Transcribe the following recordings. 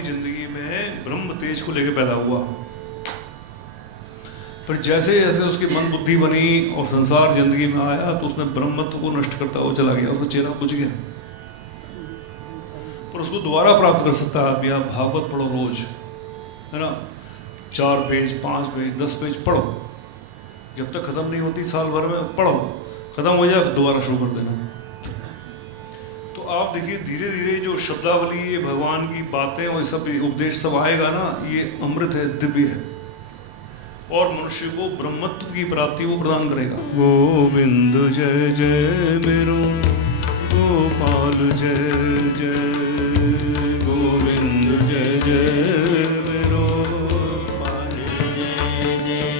अपनी जिंदगी में ब्रह्म तेज को लेकर पैदा हुआ, पर जैसे जैसे उसकी मन बुद्धि बनी और संसार जिंदगी में आया तो उसने ब्रह्मत्व को नष्ट करता हुआ चला गया, उसका चेहरा बुझ गया। पर उसको दोबारा प्राप्त कर सकता है आदमी। आप भागवत पढ़ो रोज, है ना, 4 पेज 5 पेज 10 पेज पढ़ो, जब तक खत्म नहीं होती साल भर में पढ़ो, खत्म हो जाए दोबारा शुरू कर देना। तो आप देखिए धीरे धीरे जो शब्दावली, ये भगवान की बातें और सब उपदेश सब आएगा ना, ये अमृत है, दिव्य है, और मनुष्य को ब्रह्मत्व की प्राप्ति को प्रदान करेगा। गोविंद जय जय मेरो गोपाल जय जय, गोविंद जय जय मेरो गोपाल जय जय,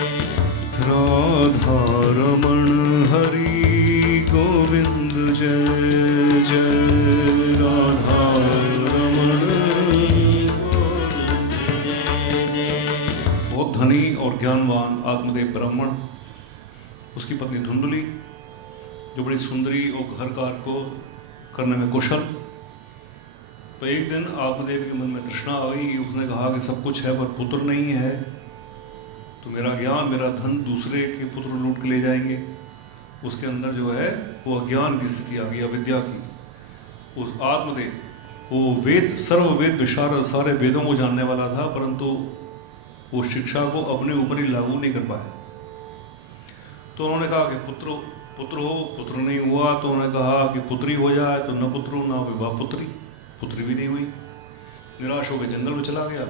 राधा रमण हरि गोविंद जय जय, राधा रमण गोविंद जय जय। बहुत धनी और ज्ञानवान आत्मदेव ब्राह्मण, उसकी पत्नी धुंधली जो बड़ी सुंदरी और घर कार्य को करने में कुशल। तो एक दिन आत्मदेव के मन में तृष्णा आ गई, उसने कहा कि सब कुछ है पर पुत्र नहीं है, तो मेरा ज्ञान मेरा धन दूसरे के पुत्र लूट के ले जाएंगे। उसके अंदर जो है वो अज्ञान की स्थिति आ गई, अविद्या की। उस आत्मदेव वो वेद, सर्व वेद विशारद, सारे वेदों को जानने वाला था, परंतु वो शिक्षा को अपने ऊपर ही लागू नहीं कर पाया। तो उन्होंने कहा कि पुत्र हो, पुत्र नहीं हुआ तो उन्होंने कहा कि पुत्री हो जाए, तो न पुत्र हो न विवाह पुत्री, पुत्री भी नहीं हुई। निराश होकर जंगल में चला गया,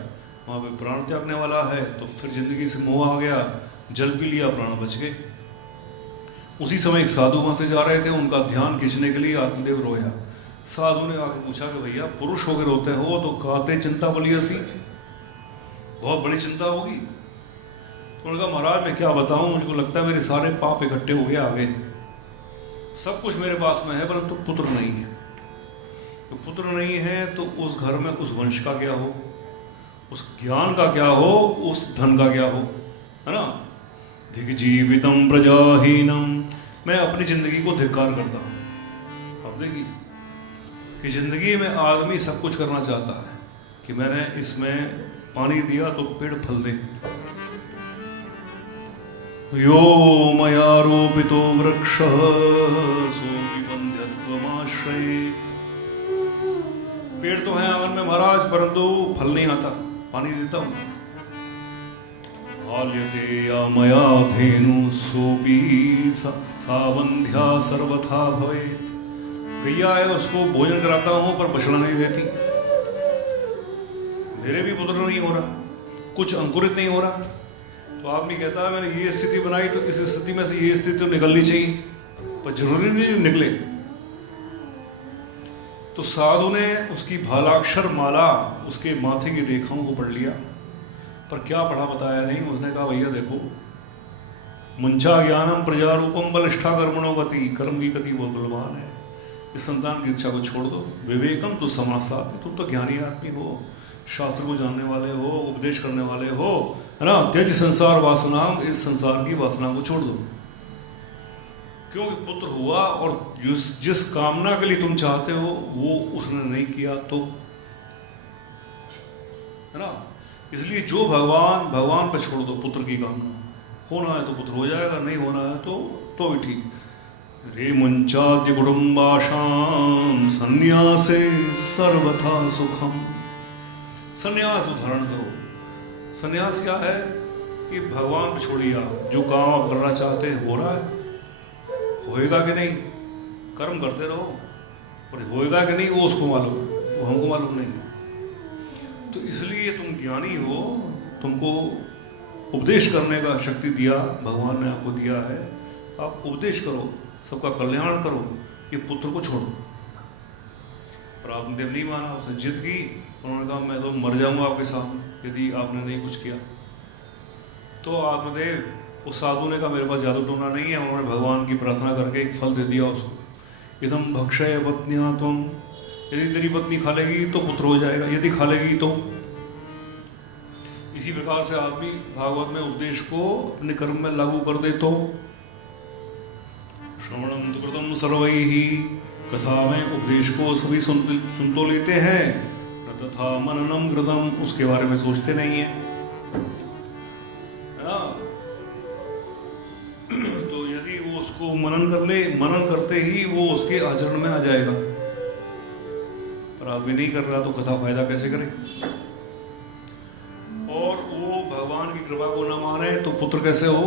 वहाँ पे प्राण त्यागने वाला है, तो फिर जिंदगी से मोह आ गया, जल पी लिया, प्राण बच गए। उसी समय एक साधु वहाँ से जा रहे थे, उनका ध्यान खींचने के लिए आत्मदेव रोया। साधु ने आके पूछा कि भैया पुरुष होकर रोते हो तो कहते चिंता बली ऐसी, बहुत बड़ी चिंता होगी। तो उन्होंने कहा महाराज मैं क्या बताऊं, मुझको लगता है मेरे सारे पाप इकट्ठे हो गए आ गए, सब कुछ मेरे पास में है परंतु पुत्र नहीं है। तो पुत्र नहीं है तो उस घर में उस वंश का क्या हो, उस ज्ञान का क्या हो, उस धन का क्या हो, है ना। धिक जीवितम प्रजाहीनम, मैं अपनी जिंदगी को धिक्कार करता हूँ। आप देखिए कि जिंदगी में आदमी सब कुछ करना चाहता है कि मैंने इसमें पानी दिया तो पेड़ फल दे, यो मया रोपितो वृक्षः सोऽपि बन्ध्यत्वमाश्रये। पेड़ तो है आंगन में महाराज, परंतु फल नहीं आता, पानी देता हूं। बाल्यते या मया धेनु सोऽपि सा बन्ध्या सर्वथा भवेत्। गैया है, उसको भोजन कराता हूं पर बछड़ा नहीं देती। मेरे भी पुत्र नहीं हो रहा, कुछ अंकुरित नहीं हो रहा। तो आदमी कहता है मैंने ये स्थिति बनाई तो इस स्थिति में से ये स्थिति तो निकलनी चाहिए, पर जरूरी नहीं निकले। तो साधु ने उसकी भालाक्षर माला, उसके माथे की रेखाओं को पढ़ लिया, पर क्या पढ़ा बताया नहीं। उसने कहा भैया देखो, मुंचा ज्ञानम प्रजारूपम बलिष्ठा कर्मणो गति, कर्म की गति बहुत बलवान है, इस संतान की इच्छा को छोड़ दो। विवेकम तो समासात, तुम तो ज्ञानी आदमी हो, शास्त्र को जानने वाले हो, उपदेश करने वाले हो, है ना। त्यज संसार वासनाम, इस संसार की वासना को छोड़ दो। क्योंकि पुत्र हुआ और जिस कामना के लिए तुम चाहते हो वो उसने नहीं किया तो, है ना। इसलिए जो भगवान पे छोड़ दो पुत्र की कामना। होना है तो पुत्र हो जाएगा, नहीं होना है तो भी ठीक। रे मुंचाद्य कुटुंबाशाम संन्यासे सर्वथा सुखम। संन्यास धारण करो। संन्यास क्या है कि भगवान पे छोड़िए आप, जो काम आप करना चाहते हैं हो रहा है, होएगा कि नहीं, कर्म करते रहो, और होएगा कि नहीं वो उसको मालूम, वो हमको मालूम नहीं। तो इसलिए तुम ज्ञानी हो, तुमको उपदेश करने का शक्ति दिया भगवान ने, आपको दिया है। आप उपदेश करो, सबका कल्याण करो, ये पुत्र को छोड़ो। पर आत्मदेव नहीं माना, उसने जिद की। उन्होंने कहा मैं तो मर जाऊंगा आपके सामने यदि आपने नहीं कुछ किया। तो आत्मदेव, उस साधु ने कहा मेरे पास जादू टोना नहीं है। उन्होंने भगवान की प्रार्थना करके एक फल दे दिया उसको, इदम भक्षय पत्निया तुम, यदि तेरी पत्नी खा लेगी तो पुत्र हो जाएगा, यदि खा लेगी तो। इसी प्रकार से आदमी भागवत में उपदेश को अपने कर्म में लागू कर दे तो। श्रवणम तु कृतम सर्वैः, कथा में उपदेश को सभी सुन तो लेते हैं, तथा मननम कृतम, उसके बारे में सोचते नहीं है ना। तो यदि वो उसको मनन कर ले, मनन करते ही वो उसके आचरण में आ जाएगा। पर आदमी नहीं कर रहा तो कथा फायदा कैसे करे। और वो भगवान की कृपा को न माने तो पुत्र कैसे हो।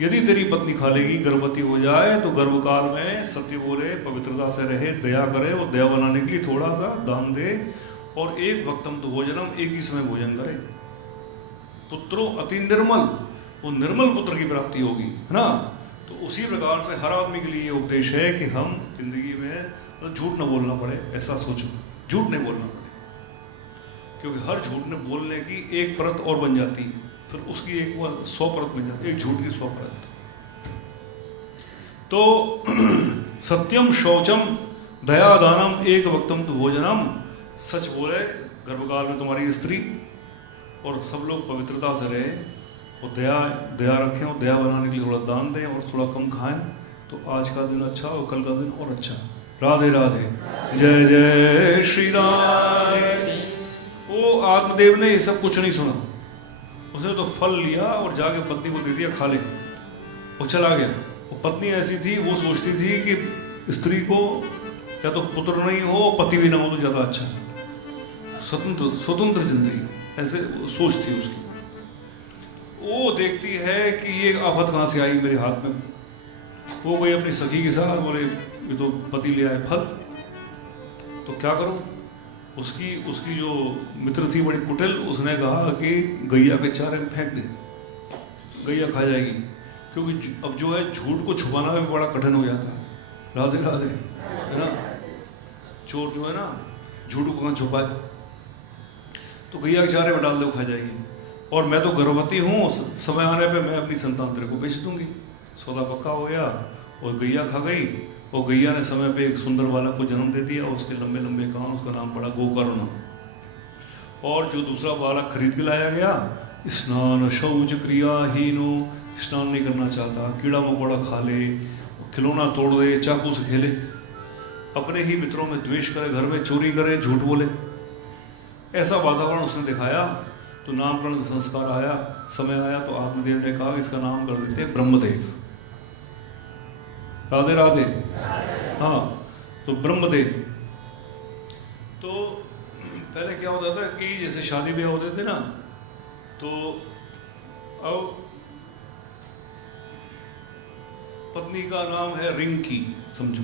यदि तेरी पत्नी खा लेगी, गर्भवती हो जाए तो गर्भकाल में सत्य बोले, पवित्रता से रहे, दया करे और दया बनाने के लिए थोड़ा सा दान दे और एक वक्तम तो भोजनम, एक ही समय भोजन करे। पुत्रो अति निर्मल, वो निर्मल पुत्र की प्राप्ति होगी, है ना। तो उसी प्रकार से हर आदमी के लिए उपदेश है कि हम जिंदगी में तो झूठ न बोलना पड़े, ऐसा सोचो, झूठ नहीं बोलना पड़े। क्योंकि हर झूठ ने बोलने की एक परत और बन जाती है, फिर उसकी एक 100 परत बन जाती है, एक झूठ की 100 परत। तो सत्यम शौचम दया दानम एक वक्तम तो भोजनम, सच बोले गर्भकाल में तुम्हारी स्त्री, और सब लोग पवित्रता से रहे और दया रखें और दया बनाने के लिए थोड़ा दान दें और थोड़ा कम खाएं, तो आज का दिन अच्छा और कल का दिन और अच्छा। राधे राधे, जय जय श्री राधे। वो आत्मदेव ने ये सब कुछ नहीं सुना, उसने तो फल लिया और जाके पत्नी को दे दिया, खा ले, वो चला गया। वो पत्नी ऐसी थी, वो सोचती थी कि स्त्री को या तो पुत्र नहीं हो, पति भी ना हो तो ज़्यादा अच्छा, स्वतंत्र जिंदगी, ऐसे सोच थी उसकी। वो देखती है कि ये आफत कहाँ से आई मेरे हाथ में। वो गई अपनी सखी के साथ, बोले ये तो पति ले आए फल, तो क्या करूं। उसकी जो मित्र थी बड़ी कुटिल, उसने कहा कि गैया के चारे में फेंक दे, गैया खा जाएगी। क्योंकि अब जो है झूठ को छुपाना भी बड़ा कठिन हो जाता है। राधे राधे, है ना। चोर जो है ना, झूठ को कहाँ छुपाए, तो गैया के चारे में डाल दे, वो खा जाएगी। और मैं तो गर्भवती हूँ, समय आने पे मैं अपनी संतान तेरे को बेच दूंगी। सौदा पक्का हो गया और गैया खा गई, और गैया ने समय पे एक सुंदर बालक को जन्म दे दिया। उसके लंबे लंबे कान, उसका नाम पड़ा गोकर्ण। और जो दूसरा बालक खरीद के लाया गया, स्नान शौच क्रियाहीनो, स्नान नहीं करना चाहता, कीड़ा मकोड़ा खा ले, खिलौना तोड़ दे, चाकू से खेले, अपने ही मित्रों में द्वेष करे, घर में चोरी करे, झूठ बोले, ऐसा वातावरण उसने दिखाया। तो नामकरण का संस्कार आया, समय आया, तो आत्मदेव ने कहा इसका नाम कर देते ब्रह्मदेव। राधे राधे, हाँ। तो ब्रह्मदेव। तो पहले क्या होता था कि जैसे शादी ब्याह होते थे ना, तो अब पत्नी का नाम है रिंकी, समझो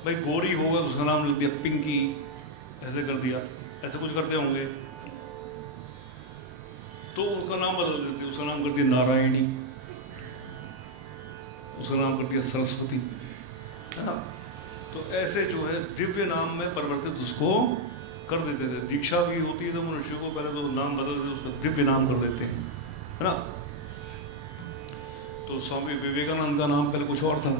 भाई, गोरी होगा तो उसका नाम लिख दिया पिंकी, ऐसे कर दिया, ऐसे कुछ करते होंगे। तो उसका नाम बदल देते, उसका नाम कर दिया नारायणी, उसका नाम कर दिया सरस्वती, है ना। तो ऐसे जो है दिव्य नाम में परिवर्तित उसको कर देते थे। दीक्षा भी होती है तो मनुष्य को पहले तो नाम बदल देते, उसका दिव्य नाम कर देते हैं, है ना। तो स्वामी विवेकानंद का नाम पहले कुछ और था,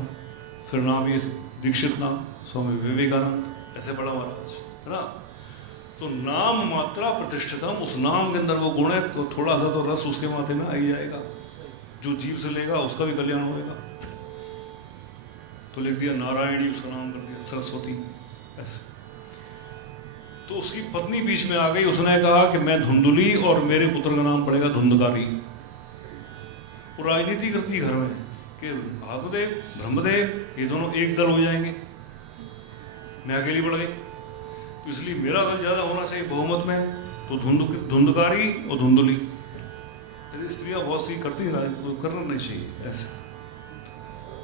फिर नाम ये दीक्षित नाम स्वामी विवेकानंद, ऐसे पड़ा महाराज, है ना। तो नाम मात्रा प्रतिष्ठितम, उस नाम के अंदर वो गुण है, तो थोड़ा सा तो रस उसके माथे में आ ही जाएगा। जो जीव से लेगा उसका भी कल्याण होएगा। तो लिख दिया नारायणी, उसका नाम कर दिया सरस्वती, ऐसे। तो उसकी पत्नी बीच में आ गई, उसने कहा कि मैं धुंधुली और मेरे पुत्र का नाम पड़ेगा धुंधकारी। वो राजनीति करती है घर में कि आत्मदेव ब्रह्मदेव ये दोनों एक दल हो जाएंगे, मैं अकेली बढ़ गई, तो इसलिए मेरा दल ज्यादा होना चाहिए बहुमत में। तो धुंधकारी और धुंधुली, स्त्रियां बहुत सी करती हैं, तो करना नहीं चाहिए ऐसे।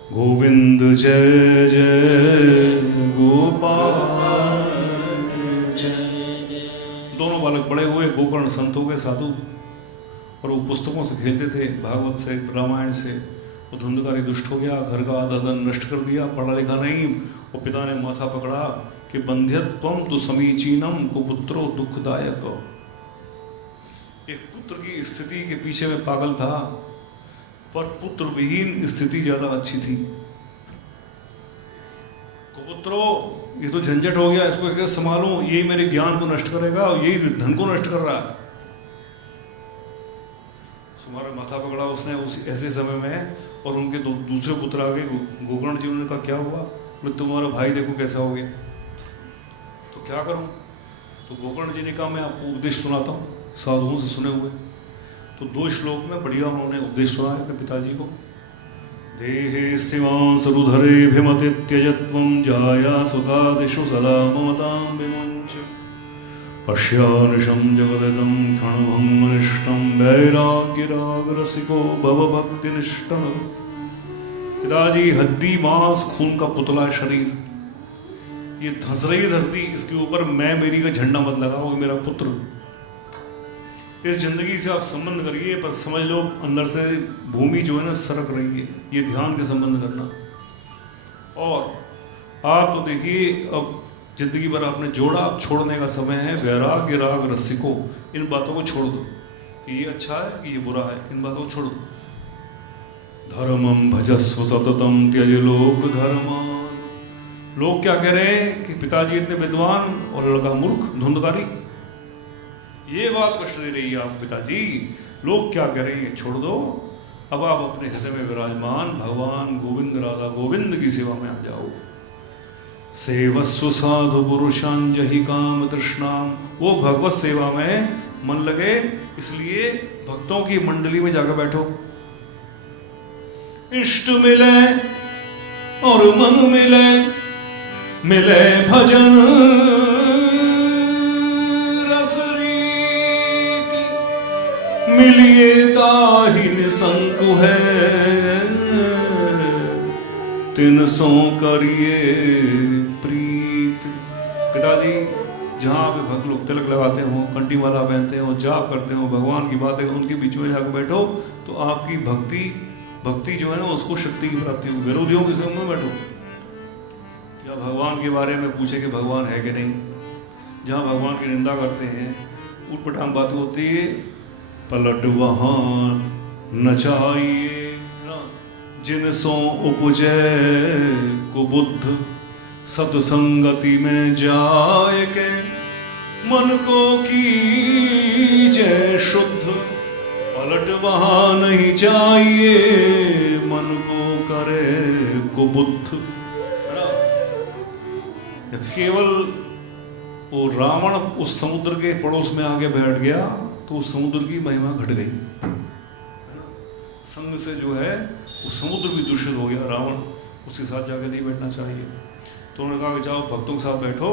गोविंद जय जय गोपाल जय। दोनों बालक बड़े हुए, गोकर्ण संत हो गए, साधु, और वो पुस्तकों से खेलते थे, भागवत से, रामायण से। वो धुंधकारी दुष्ट हो गया, घर का आधा धन नष्ट कर दिया, पढ़ा लिखा नहीं। वो पिता ने माथा पकड़ा कि बंध्यत्वम तो समीचीनम को पुत्रो दुखदायक। एक पुत्र की स्थिति के पीछे में पागल था, पर पुत्र विहीन स्थिति ज्यादा अच्छी थी। कुपुत्रो, ये तो झंझट हो गया, इसको कैसे संभालूं, यही मेरे ज्ञान को नष्ट करेगा और यही धन को नष्ट कर रहा है। तुम्हारा माथा पकड़ा उसने उस ऐसे समय में, और उनके दूसरे पुत्र आ गए गोकर्ण जी। उन्होंने कहा क्या हुआ, बोले तुम्हारा भाई देखो कैसा हो गया। तो क्या करूं? तो गोकर्ण जी ने कहा मैं आपको उपदेश सुनाता हूँ, साधुओं से सुने हुए। तो 2 श्लोक में बढ़िया उन्होंने उपदेश सुना है अपने पिताजी को। देहे स्थिवांसरुधरे भिमति त्यजत्वं जाया सुखादिषु सदा ममतां विमुञ्च पश्यानिशं जगदिदं क्षणभङ्गनिष्ठं वैराग्यरागरसिको भवभक्तिनिष्ठः। पिताजी हड्डी मांस खून का पुतला है शरीर, ये धंस रही धरती, इसके ऊपर मैं मेरी का झंडा मत लगाओ, मेरा पुत्र। इस जिंदगी से आप संबंध करिए, पर समझ लो अंदर से भूमि जो है ना सरक रही है, ये ध्यान के संबंध करना। और आप तो देखिए अब जिंदगी भर आपने जोड़ा, अब छोड़ने का समय है। वैराग्य राग रसिको, इन बातों को छोड़ दो कि ये अच्छा है कि ये बुरा है, इन बातों को छोड़ दो। धर्मम भजस्व सततम त्यज लोक धर्मान। लोग क्या कह रहे हैं कि पिताजी इतने विद्वान और लड़का मूर्ख धुंधकारी। ये बात कष्ट दे रही है आप पिताजी, लोग क्या कह रहे हैं छोड़ दो। अब आप अपने हृदय में विराजमान भगवान गोविंद राधा गोविंद की सेवा में आ जाओ। सेवस्व साधु पुरुषां जहि काम तृष्णाम। वो भगवत सेवा में मन लगे, इसलिए भक्तों की मंडली में जाकर बैठो। इष्ट मिले और मन मिले, मिले भजन रसरीति, मिलिए ताहि निसंकु है, तिन सो करिए प्रीत। पिताजी जहाँ पे भक्त लोग तिलक लगाते हो, कंठी माला पहनते हो, जाप करते हो, भगवान की बातें उनके बीच में जाकर बैठो, तो आपकी भक्ति जो है ना उसको शक्ति की प्राप्ति होगी। विरोधियों के संग में बैठो, या भगवान के बारे में पूछे कि भगवान है कि नहीं, जहाँ भगवान की निंदा करते हैं, उटपटांग बातें होती है, पलट वहाँ न चाहिए जिन सो उपजे कुबुद्ध, सतसंगति में जाए के मन को कीजे शुद्ध। पलट वहाँ नहीं चाहिए मन को करे कुबुद्ध। केवल वो रावण उस समुद्र के पड़ोस में आगे बैठ गया तो उस समुद्र की महिमा घट गई। संग से जो है वो समुद्र भी दूषित हो गया, रावण उसके साथ जाकर नहीं बैठना चाहिए। तो उन्होंने कहा कि जाओ भक्तों के साथ बैठो।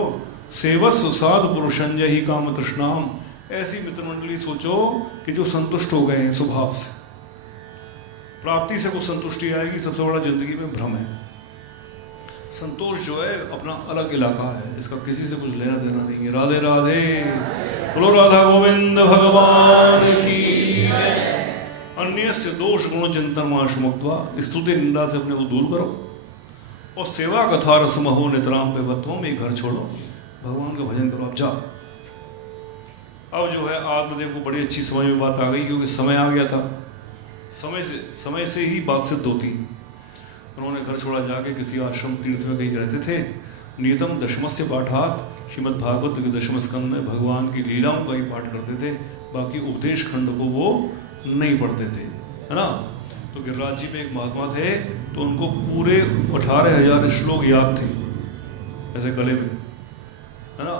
सेवस्व साधु पुरुषं जहि काम तृष्णाम। ऐसी मित्र मंडली सोचो कि जो संतुष्ट हो गए हैं स्वभाव से, प्राप्ति से कुछ संतुष्टि आएगी। सबसे बड़ा जिंदगी में भ्रम है। संतोष जो है अपना अलग इलाका है, इसका किसी से कुछ लेना देना नहीं है। राधे राधे, बोलो राधा गोविंद भगवान की। अन्य से दोष गुण चिंतन माशुमुक्त्वा, स्तुति निंदा से अपने को दूर करो और सेवा कथा रसमहो नितराम पे बत्वम, एक घर छोड़ो, भगवान का भजन करो। अब जाओ। अब जो है आत्मदेव को बड़ी अच्छी समझ में बात आ गई, क्योंकि समय आ गया था। समय से ही बात सिद्ध होती। उन्होंने घर छोड़ा, जाके किसी आश्रम तीर्थ में कहीं रहते थे। नियतम दशमस्य पाठात, श्रीमद् भागवत के 10वें स्कंद में भगवान की लीलाओं का ही पाठ करते थे, बाकी उपदेश खंड को वो नहीं पढ़ते थे, है ना। तो गिरिराज जी में एक महात्मा थे, तो उनको पूरे 18,000 श्लोक याद थे ऐसे गले में, है ना।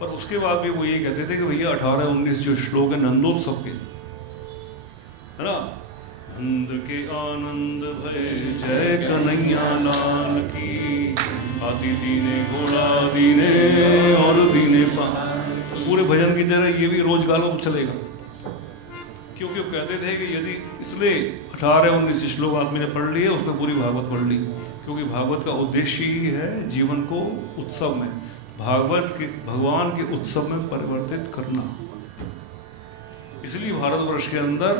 पर उसके बाद भी वो ये कहते थे कि भैया 18-19 जो श्लोक है नंदोत्सव के, है ना। नंद के आनंद भय जय कन्हैया लाल की, हाथी दीने घोड़ा दीने और दीने पूरे भजन की तरह ये भी रोज गा लो तो चलेगा। क्योंकि वो कहते थे कि यदि इसलिए 18-19 श्लोक आदमी ने पढ़ लिए, उसमें पूरी भागवत पढ़ ली, क्योंकि भागवत का उद्देश्य ही है जीवन को उत्सव में, भगवान के उत्सव में परिवर्तित करना। इसलिए भारतवर्ष के अंदर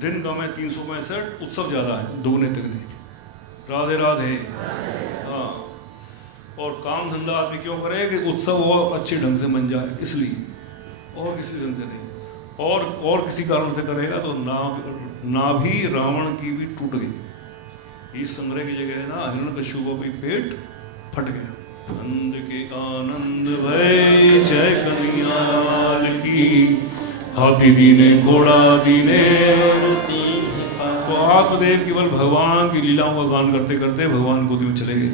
दिन का में 365 उत्सव ज्यादा है, दुगने तिगने। राधे राधे। हाँ, और काम धंधा आदमी क्यों करे कि उत्सव और अच्छे ढंग से बन जाए, इसलिए, और किसी ढंग से नहीं। और किसी कारण से करेगा तो ना भी रावण की भी टूट गई। इस संग्रह की जगह है ना, हिरण्यकश्यप को भी पेट फट गया। नंद के आनंद भय जय कन्हैया लाल की, हाथी दीने घोड़ा दीने। तो आत्मदेव केवल भगवान की लीलाओं का गान करते करते भगवान गोदी में चले गए।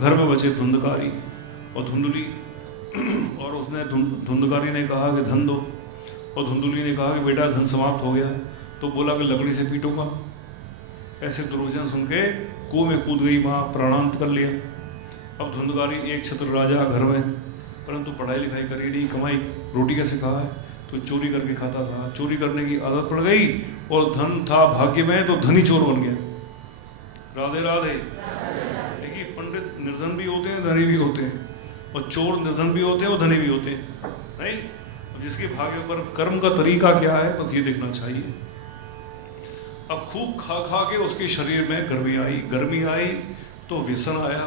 घर में बचे धुंधकारी और धुंधली, और उसने धुंधकारी ने कहा कि धन दो, और धुंधुली ने कहा कि बेटा धन समाप्त हो गया, तो बोला कि लकड़ी से पीटूंगा। ऐसे दुर्वचन सुन के कुएं में कूद गई माँ, प्राणांत कर लिया। अब धुंधकारी एक छत्र राजा घर में, परंतु पढ़ाई लिखाई करी नहीं, कमाई रोटी कैसे खा है, तो चोरी करके खाता था। चोरी करने की आदत पड़ गई और धन था भाग्य में तो धनी चोर बन गया। राधे राधे। देखिए पंडित निर्धन भी होते हैं, धनी भी होते हैं, और चोर निर्धन भी होते हैं और धनी भी होते हैं, नहीं। जिसके भाग्य पर कर्म का तरीका क्या है, बस ये देखना चाहिए। अब खूब खा खा के उसके शरीर में गर्मी आई तो व्यसन आया,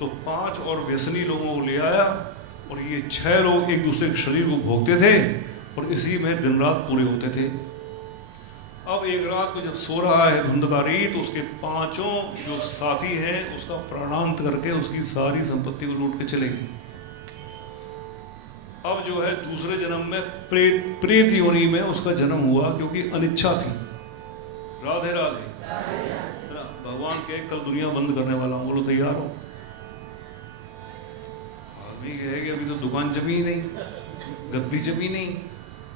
तो 5 और व्यसनी लोगों को ले आया, और ये 6 लोग एक दूसरे के शरीर को भोगते थे और इसी में दिन रात पूरे होते थे। अब एक रात को जब सो रहा है धुंधकारी, तो उसके 5 जो साथी हैं उसका प्राणांत करके उसकी सारी संपत्ति को लूट के चले गए। अब जो है दूसरे जन्म में प्रेत योनि में उसका जन्म हुआ, क्योंकि अनिच्छा थी। राधे राधे। भगवान के कल दुनिया बंद करने वाला हूं, बोलो तैयार हो। आदमी कहे कि अभी तो दुकान जमी ही नहीं, गद्दी जमी नहीं,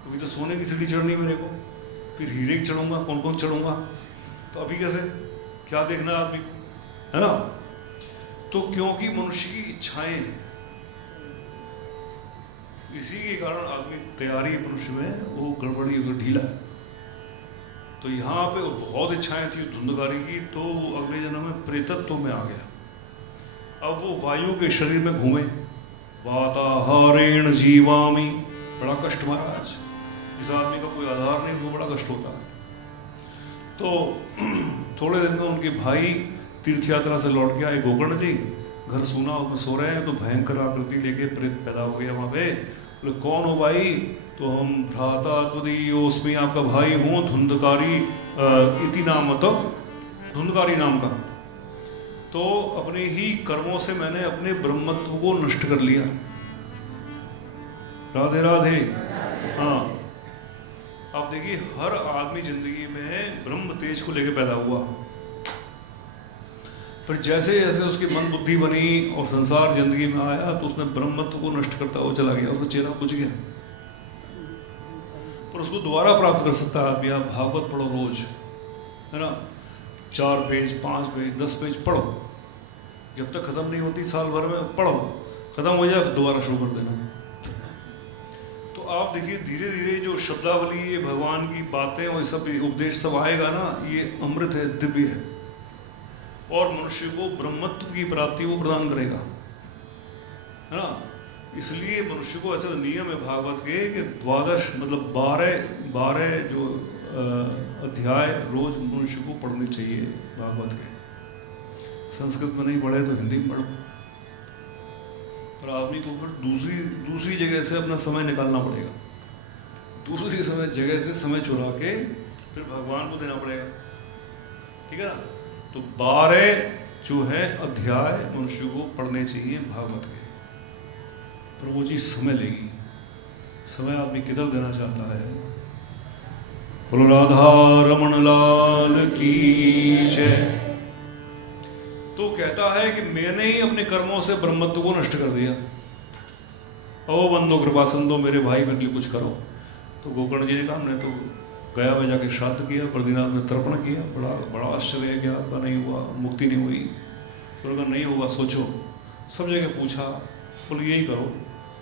अभी तो सोने की सीढ़ी चढ़नी मेरे को, फिर हीरे की चढ़ूंगा, कौन कौन चढ़ूंगा, तो अभी कैसे, क्या देखना आदमी, है ना। तो क्योंकि मनुष्य की इच्छाएं, इसी के कारण आदमी तैयारी मनुष्य में वो गड़बड़ी ढीला है। तो यहाँ पे बहुत इच्छाएं थी धुंधकारी की, तो अगले जन्म में प्रेतत्व में आ गया। अब वो वायु के शरीर में घूमे, वाताहारेण जीवामी, बड़ा कष्ट महाराज। जिस आदमी का कोई आधार नहीं वो बड़ा कष्ट होता है। तो थोड़े दिन में उनके भाई तीर्थ यात्रा से लौट के आए गोकर्ण जी, घर सूना उसमें सो रहे हैं, तो भयंकर आकृति लेके प्रेत पैदा हो गया वहाँ पे। बोले कौन हो भाई, तो हम भ्राता त्वदीयोस्मि, आपका भाई हूँ, धुंधकारी इति नाम, मतलब धुंधकारी नाम का। तो अपने ही कर्मों से मैंने अपने ब्रह्मत्व को नष्ट कर लिया। राधे राधे। हाँ, आप देखिए हर आदमी जिंदगी में ब्रह्म तेज को लेकर पैदा हुआ, पर जैसे जैसे उसकी मन बुद्धि बनी और संसार जिंदगी में आया, तो उसने ब्रह्मत्व को नष्ट करता हुआ चला गया, उसका चेहरा बुझ गया। पर उसको दोबारा प्राप्त कर सकता है आदमी। आप भागवत पढ़ो रोज, है ना, 4 पेज 5 पेज 10 पेज पढ़ो, जब तक खत्म नहीं होती साल भर में पढ़ो, खत्म हो जाए दोबारा शुरू कर देना। तो आप देखिए धीरे धीरे जो शब्दावली, ये भगवान की बातें और सब उपदेश सब आएगा ना, ये अमृत है, दिव्य है, और मनुष्य को ब्रह्मत्व की प्राप्ति को प्रदान करेगा, है ना। इसलिए मनुष्य को ऐसा नियम है भागवत के कि 12 मतलब 12 जो अध्याय रोज मनुष्य को पढ़ने चाहिए भागवत के। संस्कृत में नहीं पढ़े तो हिंदी में पढ़ो, पर आदमी को फिर दूसरी जगह से अपना समय निकालना पड़ेगा, दूसरी जगह से समय चुरा के फिर भगवान को देना पड़ेगा, ठीक है ना। तो 12 जो है अध्याय मनुष्य को पढ़ने चाहिए भागवत के, पर वो चीज समय लेगी। समय आदमी किधर देना चाहता है। बोलो राधा रमन लाल की जय। तो कहता है कि मैंने ही अपने कर्मों से ब्रह्मत्व को नष्ट कर दिया। ओ बंदो कृपा संदो, मेरे भाई मेरे लिए कुछ करो। तो गोकर्ण जी ने कहा हमने तो गया में जाके श्राद्ध किया, बद्रीनाथ में तर्पण किया, बड़ा आश्चर्य है कि आपका नहीं हुआ, मुक्ति नहीं हुई। तो अगर नहीं होगा सोचो, सब जगह पूछा, बोले यही करो,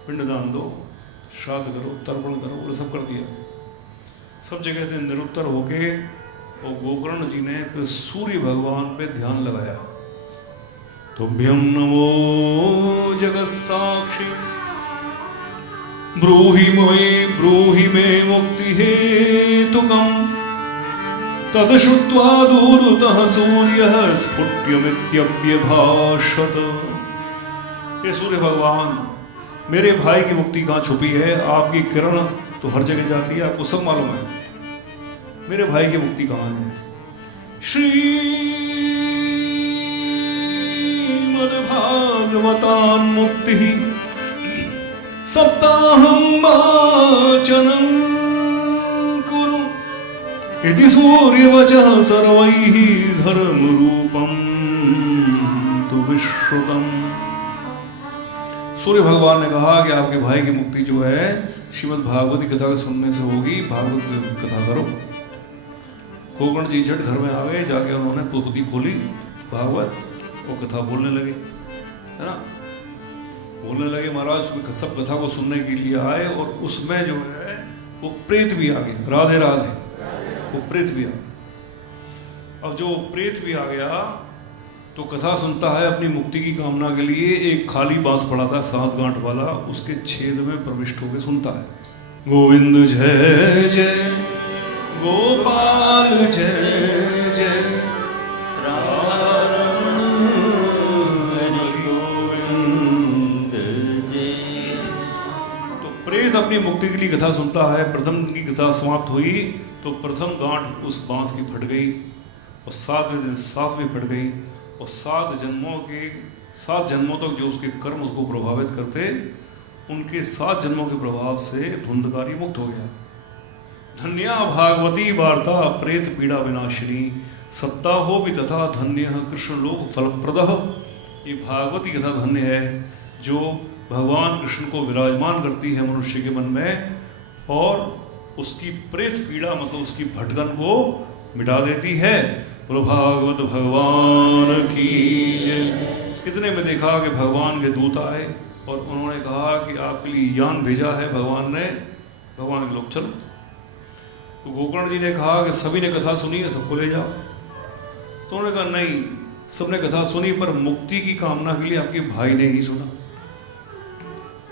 पिंडदान दो, श्राद्ध करो, तर्पण करो, बोले सब कर दिया। सब जगह से निरुत्तर होके और गोकर्ण जी ने फिर सूर्य भगवान पे ध्यान लगाया। तुभ्यं नमो जगत साक्षी, ब्रूहि मे मुक्ति हेतुकम्, तदश्रुत्वा दूरतः सूर्यः स्फुट्यमित्यभ्यभाषत। ये सूर्य भगवान, मेरे भाई की मुक्ति कहाँ छुपी है? आपकी किरण तो हर जगह जाती है, आपको सब मालूम है, मेरे भाई की मुक्ति कहाँ है? श्रीमद्भागवतान् मुक्तिः सप्ताहं वाचनं कुरु इति सूर्यवचः सर्वैः धर्मरूपं तु विश्रुतम्। सूर्य भगवान ने कहा कि आपके भाई की मुक्ति जो है श्रीमद् भागवती कथा के सुनने से होगी, भागवत कथा करो। गोकर्ण जी झट घर में आ गए, जाके उन्होंने पोथी खोली भागवत और कथा बोलने लगे, है ना। बोलने लगे महाराज सब कथा को सुनने के लिए आए, और उसमें जो है वो प्रेत भी आ गया। राधे राधे। वो प्रेत भी आ गया। अब जो प्रेत भी आ गया तो कथा सुनता है अपनी मुक्ति की कामना के लिए। एक खाली बांस पड़ा था 7 गांठ वाला, उसके छेद में प्रविष्ट होकर सुनता है। गोविंद जय जय गोपाल जय जय राधा रमण हरि गोविंद जय। तो प्रेत अपनी मुक्ति के लिए कथा सुनता है। प्रथम की कथा समाप्त हुई तो प्रथम गांठ उस बांस की फट गई, और 7वें दिन 7वीं फट गई, और 7 जन्मों तक जो उसके कर्म उसको प्रभावित करते, उनके 7 जन्मों के प्रभाव से धुंधकारी मुक्त हो गया। धन्या भागवती वार्ता प्रेत पीड़ा विनाशिनी, सत्ता हो भी तथा धन्य कृष्ण लोक फलप्रदः। ये भागवती कथा धन्य है जो भगवान कृष्ण को विराजमान करती है मनुष्य के मन में, और उसकी प्रेत पीड़ा मतलब उसकी भटकन को मिटा देती है। बोलो भागवत भगवान की जय। कितने में देखा कि भगवान के दूत आए और उन्होंने कहा कि आपके लिए यान भेजा है भगवान ने, भगवान के लोग चलो। तो गोकर्ण जी ने कहा कि सभी ने कथा सुनी है, सबको ले जाओ। तो उन्होंने कहा नहीं, सबने कथा सुनी पर मुक्ति की कामना के लिए आपके भाई ने ही सुना।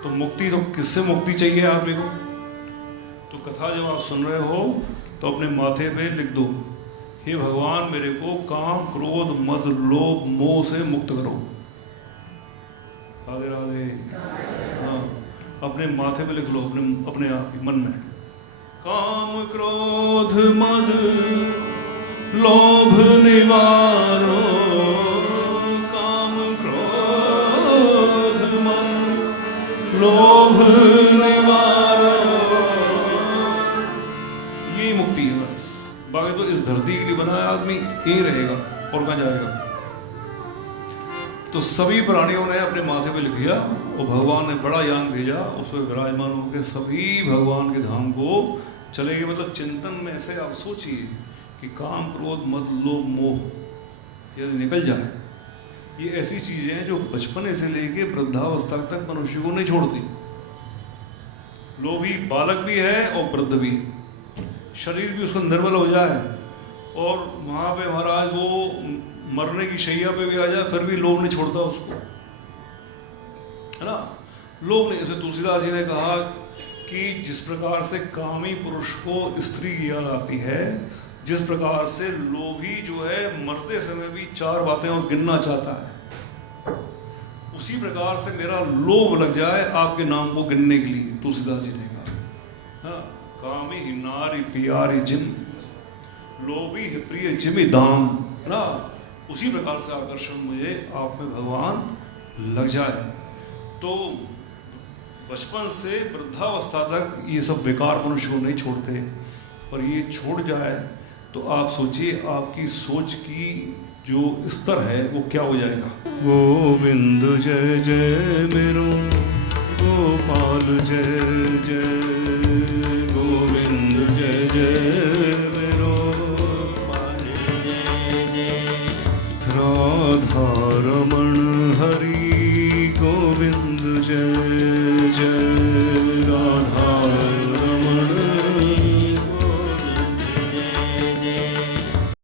तो मुक्ति तो किससे मुक्ति चाहिए आदमी को? तो कथा जब आप सुन रहे हो तो अपने माथे पे लिख दो, हे भगवान मेरे को काम क्रोध मद लोभ मोह से मुक्त करो। राधे राधे। हाँ, अपने माथे पे लिख लो, अपने आप मन में, काम क्रोध मद लोभ निवारो, काम क्रोध मद लोभ निवारो। यही मुक्ति है बस। बाकी तो इस धरती के लिए बना है आदमी, यही रहेगा और कहाँ जाएगा। तो सभी प्राणियों ने अपने माथे पे लिख दिया, और भगवान ने बड़ा यान भेजा, उस पर विराजमान होकर सभी भगवान के धाम को चले गए। मतलब चिंतन में से आप सोचिए कि काम क्रोध मद लोभ मोह यदि निकल जाए, ये ऐसी चीजें हैं जो बचपने से लेके वृद्धावस्था तक मनुष्य को नहीं छोड़ती। लोभी बालक भी है और वृद्ध भी है, शरीर भी उसका निर्बल हो जाए और वहाँ पे महाराज वो मरने की शैया पे भी आ जाए, फिर भी लोभ नहीं छोड़ता उसको, है ना। लोभ नहीं। जैसे तुलसीदास जी ने कहा कि जिस प्रकार से कामी पुरुष को स्त्री की याद आती है, जिस प्रकार से लोभी जो है मरते समय भी 4 बातें और गिनना चाहता है, उसी प्रकार से मेरा लोभ लग जाए आपके नाम को गिनने के लिए। तुलसीदास जी ने कहा, हाँ, कामी नारी प्यारी जिम, लोभी है प्रिय जिमी दाम, है ना। उसी प्रकार से आकर्षण मुझे आप में भगवान लग जाए। तो बचपन से वृद्धावस्था तक ये सब बेकार मनुष्य को नहीं छोड़ते, पर ये छोड़ जाए तो आप सोचिए आपकी सोच की जो स्तर है वो क्या हो जाएगा। गोविंद जय जय मेरो गोपाल जय